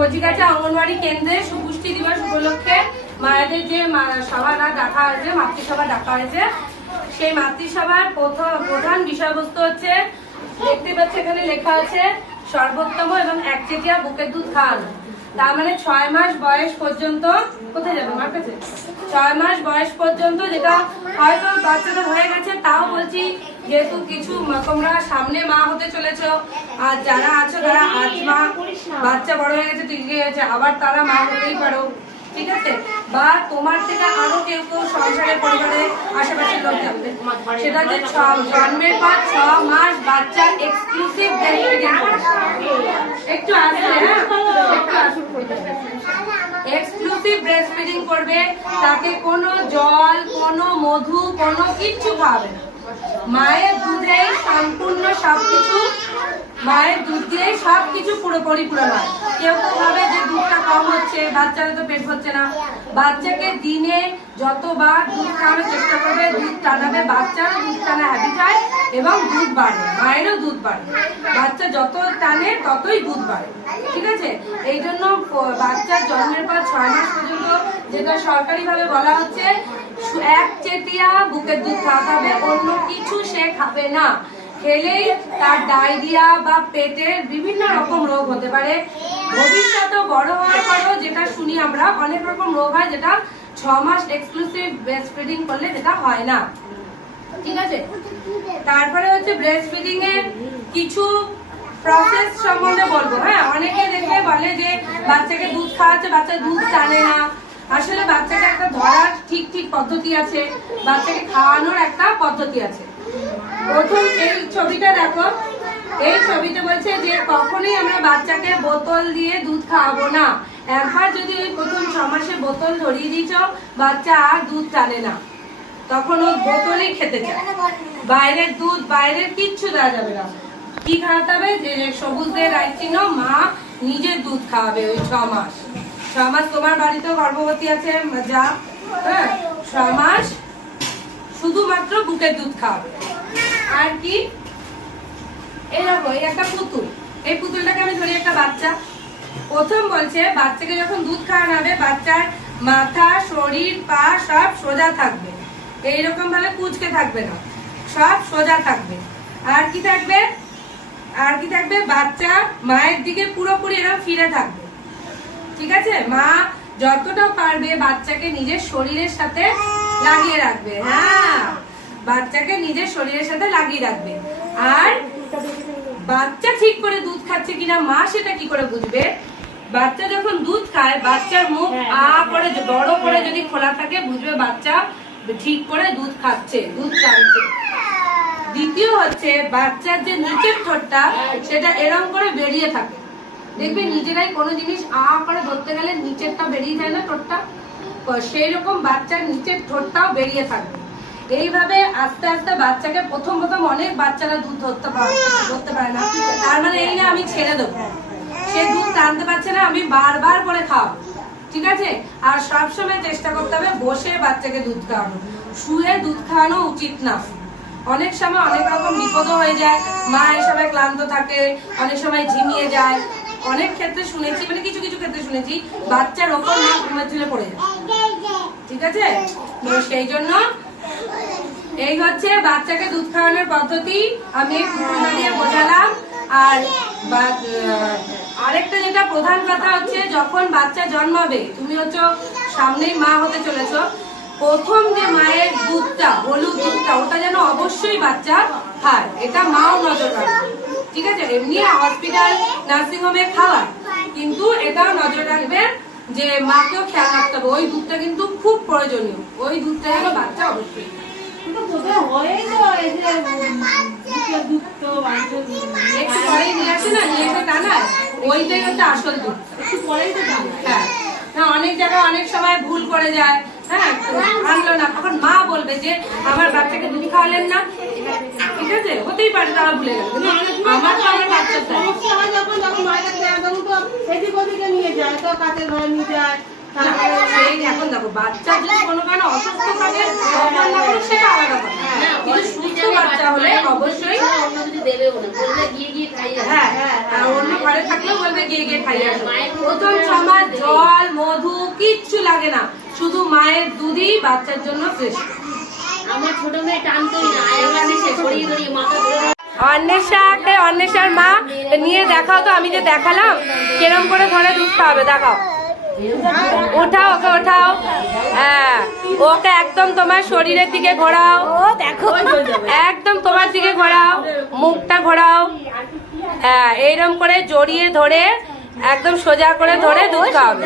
কচিকাছা অঙ্গনওয়াড়ি কেন্দ্রে সুপুষ্টি দিবস উপলক্ষে মায়েদের যে সভাটা ডাকা হয়েছে, মাতৃসভা ডাকা হয়েছে, সেই মাতৃসভার প্রধান বিষয়বস্তু হচ্ছে, দেখতে পাচ্ছি এখানে লেখা আছে সর্বোত্তম এবং একচেটিয়া বুকের দুধ খাওয়ানো। তার মানে 6 মাস বয়স পর্যন্ত, কোথায় যাবে মার কাছে, 6 মাস বয়স পর্যন্ত, যেটা হয়তো বাচ্চাদের হয়ে গেছে, তাও বলছি যেহেতু কিছু তোমরা সামনে মা হতে চলেছ, আর যারা আছো তারা আজ মা, বাচ্চা বড় হয়ে গেছে, ঠিক গেছে, আবার তারা মা হতেই পারো, ঠিক আছে, বা তোমার থেকে আরো কেউ কেউ সংসারের পরিবারে আশেপাশের লোক যাবে, সেটা হচ্ছে জন্মের পর 6 মাস বাচ্চা এক্সক্লুসিভ একটু আসলে, হ্যাঁ একটু আসুন, এক্সক্লুসিভ ব্রেস্ট ফিডিং করবে, তাকে কোনো জল, কোনো মধু, কোনো কিচ্ছু খাবে না, মায়ের দুধেই সম্পূর্ণ সবকিছু, মায়ের দুধ দিয়েই সবকিছু পুরোপুরি পূরণ হয়। কেউ কেউ ভাবে যে দুধটা কম হচ্ছে, বাচ্চারা তো পেট হচ্ছে না, বাচ্চাকে দিনে যতবার দুধ খাওয়ানোর চেষ্টা করবে, দুধ টানাবে, বাচ্চারও দুধ টানা হ্যাবিট হয় এবং দুধ বাড়ে, মায়েরও দুধ বাড়ে, বাচ্চা যত টানে ততই দুধ বাড়ে, ঠিক আছে। এই জন্য বাচ্চার জন্মের পর 6 মাস পর্যন্ত, যেটা সরকারি ভাবে বলা হচ্ছে, একচেটিয়া বুকের দুধ খাওয়াতে হবে, অন্য কিছু সে খাবে না, খেলেই তার ডায়রিয়া বা পেটের বিভিন্ন রকম রোগ হতে পারে। ভবিষ্যতে বড় হওয়ার পরেও যেটা শুনি আমরা, অনেক রকম রোগ হয় যেটা 6 মাস এক্সক্লুসিভ ব্রেস্ট ফিডিং করলে যেটা হয় না, ঠিক আছে। তারপরে হচ্ছে ব্রেস্ট ফিডিং এর কিছু প্রসেস সম্বন্ধে বলবো। হ্যাঁ, অনেকে দেখে বলে যে বাচ্চাকে দুধ খাওয়াচ্ছে, বাচ্চা দুধ টানে না। আসলে বাচ্চাকে একটা ধরার ঠিক ঠিক পদ্ধতি আছে, বাচ্চাকে খাওয়ানোর একটা পদ্ধতি আছে। প্রথম এই ছবিটা দেখো, এই ছবিতে বলছে যে কখনোই আমরা বাচ্চাকে বোতল দিয়ে দুধ খাওয়াবো না। একবার যদি ওই প্রথম 6 মাসে বোতল ধরিয়ে দিয়েছ, বাচ্চা আর দুধ টানে না, তখন ও বোতলই খেতে চায়, বাইরের দুধ, বাইরের কিচ্ছু দেওয়া যাবে না। কি খাওয়াতে হবে, যে সবুজ দিয়ে রাইট চিহ্ন, মা নিজের দুধ খাওয়াবে ওই 6 মাস। 6 মাস তোমার বাড়িতেও গর্ভবতী আছে যা, হ্যাঁ, 6 মাস শুধুমাত্র বুকের দুধ খাওয়াবে। আর কি, এই দেখো, এই একটা পুতুল, এই পুতুলটাকে আমি ধরি একটা বাচ্চা। প্রথম বলছে বাচ্চাকে যখন দুধ খাওয়ানো হবে, বাচ্চার মাথা, শরীর, পা সব সোজা থাকবে, এইরকম ভাবে কুঁচকে থাকবে না, সব সোজা থাকবে। আর কি থাকবে, আর কি থাকবে, বাচ্চা মায়ের দিকে পুরোপুরি এরকম ফিরে থাকবে, ঠিক আছে। মা যতটা পারবে বাচ্চাকে নিজের শরীরের সাথে লাগিয়ে রাখবে, হ্যাঁ, বাচ্চাকে নিজের শরীরের সাথে লাগিয়ে রাখবে। আর বাচ্চা ঠিক করে দুধ খাচ্ছে কিনা মা সেটা কি করে বুঝবে, বাচ্চা যখন দুধ খায়, বাচ্চার মুখ আ করে বড় করে যদি খোলা থাকে, বুঝবে বাচ্চা ঠিক করে দুধ খাচ্ছে, দুধ টানছে। দ্বিতীয় হচ্ছে বাচ্চার যে নিচের ঠোঁটটা, সেটা এরকম করে বেরিয়ে থাকে, দেখবে নিজেরাই কোনো জিনিস আ করে ধরতে গেলে নিচেরটা বেরিয়ে যায় না ঠোঁটটা, সেই রকম বাচ্চার নিচের ঠোঁটটাও বেরিয়ে থাকবে। এইভাবে আস্তে আস্তে বাচ্চাকে, প্রথম অনেক বাচ্চারা দুধ ধরতে পারে না, তার মানে এই না আমি ছেড়ে দেবো, সে দুধ টানতে পারছে না, আমি বারবার করে খাওয়াবো, ঠিক আছে। আর সবসময় চেষ্টা করতে হবে বসে বাচ্চাকে দুধ খাওয়ানো, শুয়ে দুধ খাওয়ানো উচিত না। অনেক সময় অনেক রকম বিপদও হয়ে যায়, মা এই সময় ক্লান্ত থাকে, অনেক সময় ঝিমিয়ে যায়, অনেক ক্ষেত্রে শুনেছি, মানে কিছু কিছু ক্ষেত্রে শুনেছি বাচ্চার ওপর মা ঘুমের ঝুলে পড়ে যায়, ঠিক আছে। তো সেই জন্য এই হচ্ছে বাচ্চাকে দুধ খাওয়ানোর পদ্ধতি, আমি পুতুলটা দিয়ে বোঝালাম। আর আরেকটা যেটা প্রধান কথা হচ্ছে, যখন বাচ্চা জন্মাবে, তুমি হচ্ছে সামনেই মা হতে চলেছ, প্রথম যে মায়ের দুধটা, হলুদ দুধটা, ওটা যেন অবশ্যই বাচ্চা খায়, এটা মাও নজর রাখবে, ঠিক আছে। এমনি হসপিটাল, নার্সিং হোমে খাওয়ায়, কিন্তু এটাও নজর রাখবে যে মাকেও খেয়াল রাখতে হবে, ওই দুধটা কিন্তু খুব প্রয়োজনীয়, ওই দুধটা যেন বাচ্চা অবশ্যই। একটু পরেই নিয়ে আসে না, নিয়ে এসে টানায়, ওইটাই হচ্ছে আসল দুধ, একটু পরেই তো টানায়। হ্যাঁ, না অনেক জায়গায় অনেক সময় ভুল করে যায়, হ্যাঁ, আনলো না, তখন মা বলবে যে আমার বাচ্চাকে দুধ খাওয়ালেন না, ঠিক আছে, হতেই পারে তারা ভুলে গেল, আমার তো আমার বাচ্চা নিয়ে যায়, তো কাছে ঘরে নিয়ে যায়। এখন দেখো, বাচ্চা যদি কোনো কারণে অসুস্থ থাকে সেটা আলাদা কথা, কিন্তু সুস্থ বাচ্চা হলে অবশ্যই, হ্যাঁ, অন্য ঘরে থাকলেও বলবে বাথরুমে গিয়ে গিয়ে খাইয়ে আসো। প্রথম 6 মাস জল মধু কিচ্ছু লাগে না, শুধু মায়ের দুধই বাচ্চার জন্য শ্রেষ্ঠ। আমার ছোট মেয়ে টানতোই না, আয়াবাসে সে গড়িয়ে গড়িয়ে মাথা ধরে অন্বেষাকে, অন্বেষার মা নিয়ে দেখাও তো, আমি যে দেখালাম কেরম করে ধরে দুধ খাওয়াবে দেখাও। উঠাও ওকে, উঠাও। হ্যাঁ, ওকে একদম তোমার শরীরের দিকে ঘোরাও, একদম তোমার দিকে ঘোরাও, মুখটা ঘোরাও। হ্যাঁ, এইরকম করে জড়িয়ে ধরে একদম সোজা করে ধরে দুধ খাওয়াবে।